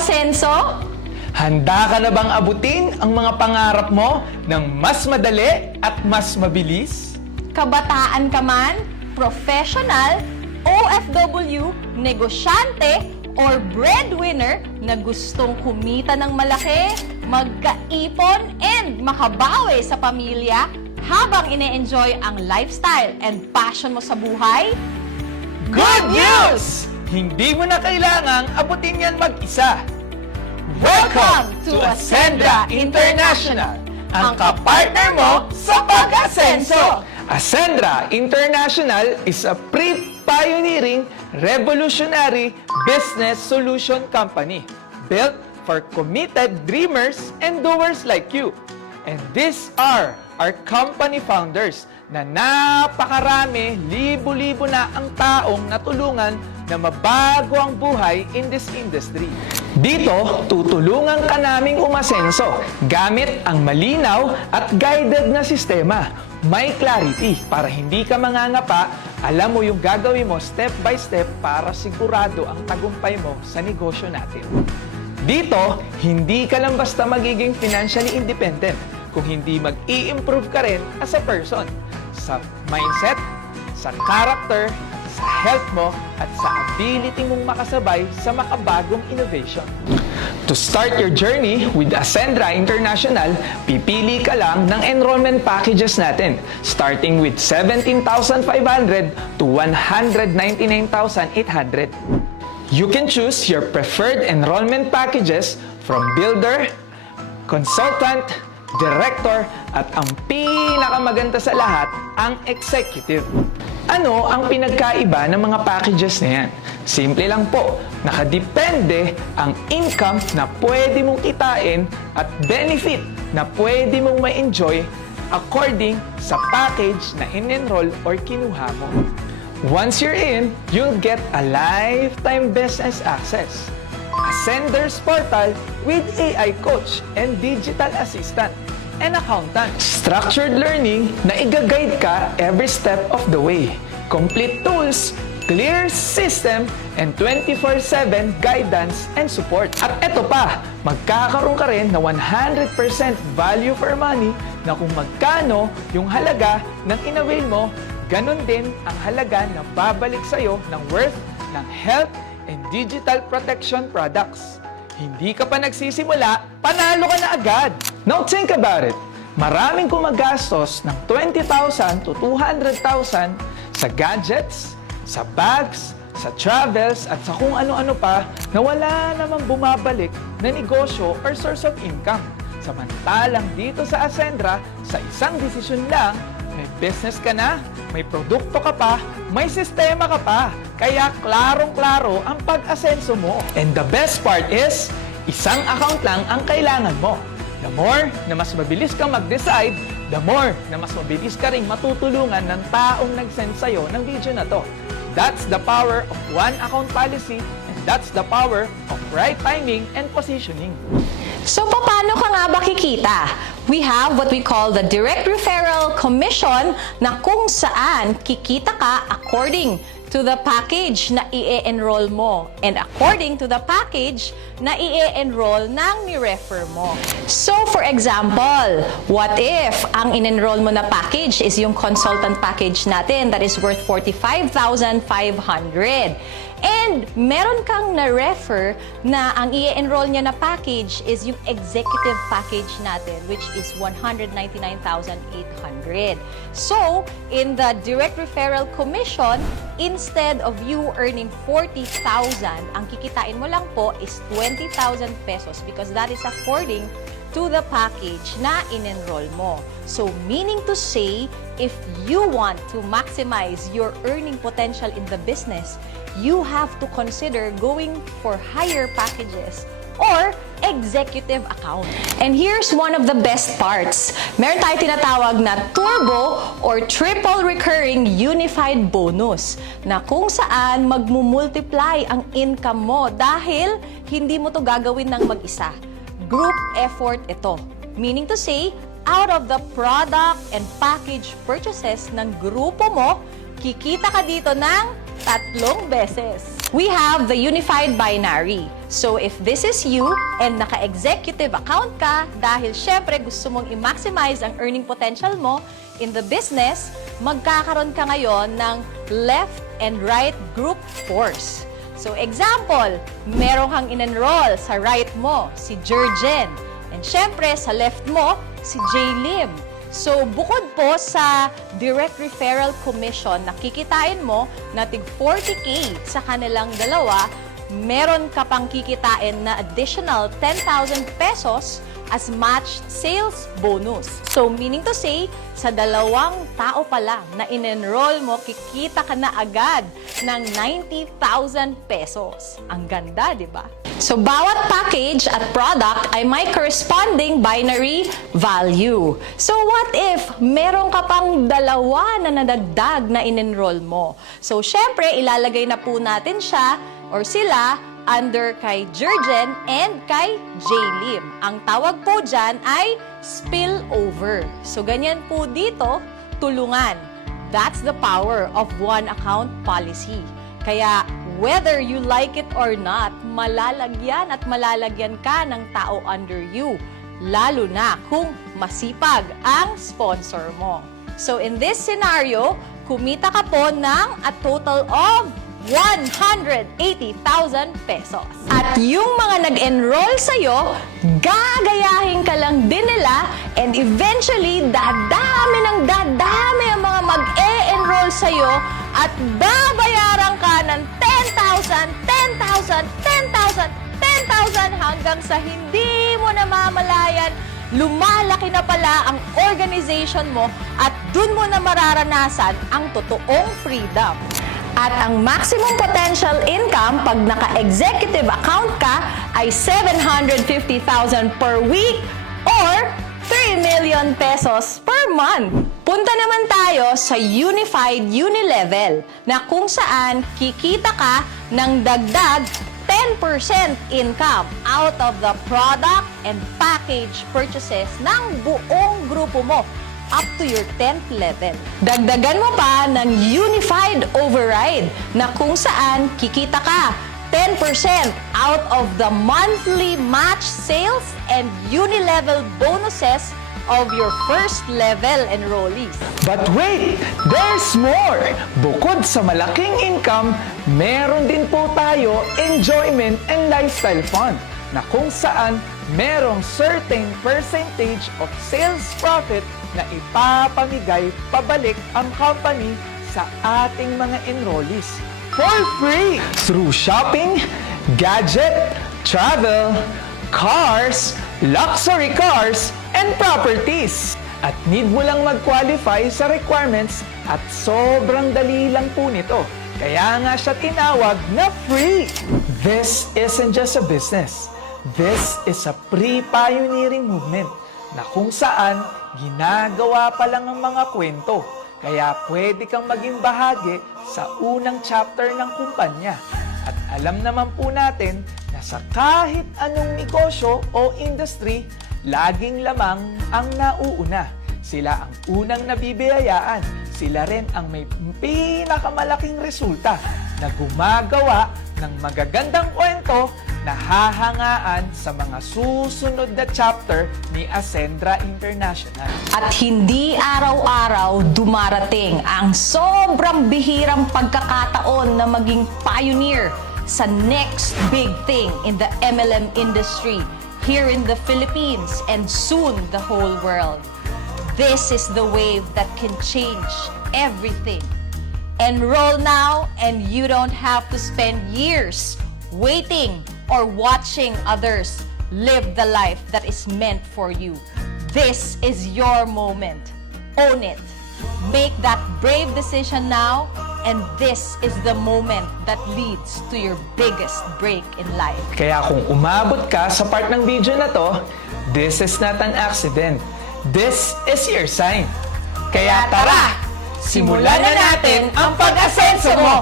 umasenso? Handa ka na bang abutin ang mga pangarap mo ng mas madali at mas mabilis? Kabataan ka man, professional, OFW, negosyante, or breadwinner na gustong kumita ng malaki, magkaipon, and makabawi sa pamilya habang ine-enjoy ang lifestyle and passion mo sa buhay? Good news! Hindi mo na kailangang abutin yan mag-isa. Welcome to Ascendra International, ang kapartner mo sa pag-asenso. Ascendra International is a pre-pioneering, revolutionary business solution company built for committed dreamers and doers like you. And these are our company founders na napakarami, libo-libo na ang taong natulungan na mabago ang buhay in this industry. Dito, tutulungan ka naming umasenso gamit ang malinaw at guided na sistema. May clarity para hindi ka mangangapa, alam mo yung gagawin mo step by step para sigurado ang tagumpay mo sa negosyo natin. Dito, hindi ka lang basta magiging financially independent kung hindi mag-i-improve ka rin as a person sa mindset, sa character, sa health mo, at sa ability mong makasabay sa makabagong innovation. To start your journey with Ascendra International, pipili ka lang ng enrollment packages natin, starting with 17,500 to 199,800. You can choose your preferred enrollment packages from builder, consultant, director, at ang pinakamaganda sa lahat, ang executive. Ano ang pinagkaiba ng mga packages na yan? Simple lang po, nakadepende ang income na pwede mong kitain at benefit na pwede mong ma-enjoy according sa package na in-enroll or kinuha mo. Once you're in, you'll get a lifetime business access, Ascender's portal with AI coach and digital assistant, and accountant. Structured learning na i-guide ka every step of the way. Complete tools, clear system, and 24/7 guidance and support. At eto pa, magkakaroon ka rin na 100% value for money na kung magkano yung halaga ng in-avail mo, ganun din ang halaga na babalik sa'yo ng worth ng health and digital protection products. Hindi ka pa nagsisimula, panalo ka na agad! Now think about it. Maraming gumagastos ng 20,000 to 200,000 sa gadgets, sa bags, sa travels, at sa kung ano-ano pa na wala namang bumabalik na negosyo or source of income. Samantalang dito sa Ascendra, sa isang desisyon lang, may business ka na, may produkto ka pa, may sistema ka pa. Kaya klarong-klaro ang pag-asenso mo. And the best part is, isang account lang ang kailangan mo. The more na mas mabilis kang mag-decide, the more na mas mabilis ka ring matutulungan ng taong nag-send sa'yo ng video na to. That's the power of one account policy, and that's the power of right timing and positioning. So, paano ka nga ba kikita? We have what we call the direct referral commission na kung saan kikita ka according to the package na i-enroll mo and according to the package na i-enroll ng ni-refer mo. So, for example, what if ang in-enroll mo na package is yung consultant package natin that is worth 45,500? And meron kang na-refer na ang i-enroll niya na package is yung executive package natin, which is 199,800. So, in the direct referral commission, instead of you earning 40,000, ang kikitain mo lang po is 20,000 pesos because that is according to the package na in-enroll mo. So, meaning to say, if you want to maximize your earning potential in the business, you have to consider going for higher packages or executive account. And here's one of the best parts. Meron tayo tinatawag na turbo or triple recurring unified bonus na kung saan magmumultiply ang income mo dahil hindi mo to gagawin ng mag-isa. Group effort ito. Meaning to say, out of the product and package purchases ng grupo mo, kikita ka dito ng 3 beses. we have the unified binary. So if this is you and naka-executive account ka dahil syempre gusto mong i-maximize ang earning potential mo in the business, magkakaroon ka ngayon ng left and right group force. So example, meron kang in-enroll sa right mo, si Jurgen. And syempre, sa left mo, si J-Lim. So, bukod po sa direct referral commission na kikitain mo na tig 40K sa kanilang dalawa, meron ka pang kikitain na additional 10,000 pesos as matched sales bonus. So, meaning to say, sa dalawang tao pa lang na in-enroll mo, kikita ka na agad ng 90,000 pesos. Ang ganda, di ba? So, bawat package at product ay may corresponding binary value. So, what if meron ka pang dalawa na nadagdag na in-enroll mo? So, syempre, ilalagay na po natin siya or sila under kay Jurgen and kay J-Lim. Ang tawag po dyan ay spillover. So, ganyan po dito, tulungan. That's the power of one account policy. Kaya, whether you like it or not, malalagyan at malalagyan ka ng tao under you. Lalo na kung masipag ang sponsor mo. So, in this scenario, kumita ka po ng a total of 180,000 pesos. At yung mga nag-enroll sa'yo, gagayahin ka lang din nila and eventually, dadami ang mga mag-e-enroll sa'yo at babayaran ka ng 10,000, 10,000, 10,000, 10,000 hanggang sa hindi mo namamalayan, lumalaki na pala ang organization mo at dun mo na mararanasan ang totoong freedom. At ang maximum potential income pag naka-executive account ka ay 750,000 per week or 3 million pesos per month. Punta naman tayo sa Unified Unilevel na kung saan kikita ka ng dagdag 10% income out of the product and package purchases ng buong grupo mo up to your 10th level. Dagdagan mo pa ng Unified Override na kung saan kikita ka 10% out of the monthly match sales and Unilevel bonuses of your first level enrollees. But wait! There's more! Bukod sa malaking income, meron din po tayo enjoyment and lifestyle fund na kung saan merong certain percentage of sales profit na ipapamigay pabalik ang company sa ating mga enrollees for free through shopping, gadget, travel, cars, luxury cars, and properties. At need mo lang mag-qualify sa requirements at sobrang dali lang po nito. Kaya nga siya tinawag na free. This isn't just a business. This is a pre-pioneering movement na kung saan ginagawa pa lang ang mga kwento. Kaya pwede kang maging bahagi sa unang chapter ng kumpanya. At alam naman po natin na sa kahit anong negosyo o industry, laging lamang ang nauuna. Sila ang unang nabibiyayaan. Sila rin ang may pinakamalaking resulta na gumagawa ng magagandang kwento na hahangaan sa mga susunod na chapter ni Ascendra International. At hindi araw-araw dumarating ang sobrang bihirang pagkakataon na maging pioneer sa next big thing in the MLM industry here in the Philippines and soon the whole world. This is the wave that can change everything. Enroll now and you don't have to spend years waiting or watching others live the life that is meant for you. This is your moment. Own it. Make that brave decision now, and this is the moment that leads to your biggest break in life. Kaya kung umabot ka sa part ng video na to, this is not an accident. This is your sign. Kaya tara, simulan na natin ang pag-asenso mo!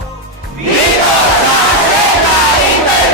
Dito sa Ascendra International!